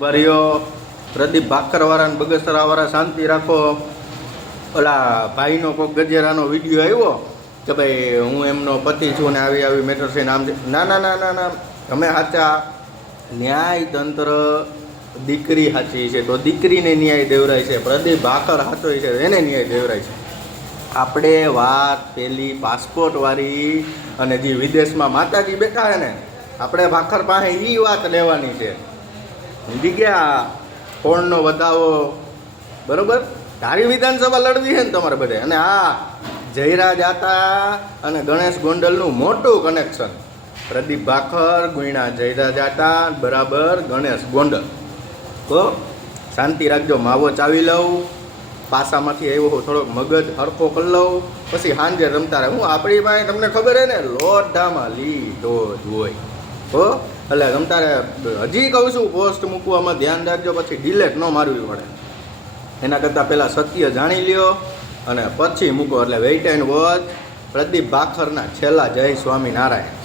ઉભા રહ્યો. પ્રદીપ ભાખરવાળા ને બગસરાવાળા શાંતિ રાખો. ઓલા ભાઈનો કોઈક ગજેરાનો વિડીયો આવ્યો કે ભાઈ હું એમનો પતિ છું ને આવી આવી મેટર છે નામ છે. ના ના ના ના ના, તમે સાચા. ન્યાયતંત્ર દીકરી સાચી છે તો દીકરીને ન્યાય દેવરાય છે. પ્રદીપ ભાખર સાચો છે એને ન્યાય દેવરાય છે. આપણે વાત પેલી પાસપોર્ટવાળી અને જે વિદેશમાં માતાજી બેઠા છે ને, આપણે ભાખર પાસે એ વાત લેવાની છે. સમજી ગયા? ફોનનો વધાવો બરોબર. તારી વિધાનસભા લડવી છે ને તમારે બધે. અને આ જયરાજ આતા અને ગણેશ ગોંડલનું મોટું કનેક્શન. પ્રદીપ ભાખર ગુણ્યા જયરાજ આતા બરાબર ગણેશ ગોંડલ. તો શાંતિ રાખજો. માવો ચાવી લઉં, પાસામાંથી આવ્યો હું થોડોક મગજ હરખો કરી લઉં, પછી સાંજે રમતા રહે. હું આપણી પાસે તમને ખબર છે ને લોઢામાં લીધો જ હોય. હો એટલે રમતા રહે. હજી કહું છું પોસ્ટ મૂકવામાં ધ્યાન રાખજો, પછી ડિલેટ ન મારવી પડે. એના કરતાં પહેલાં સત્ય જાણી લ્યો અને પછી મૂકો. એટલે વેઇટ એન્ડ વોચ. પ્રદીપ ભાખરના છેલ્લા જય સ્વામિનારાયણ.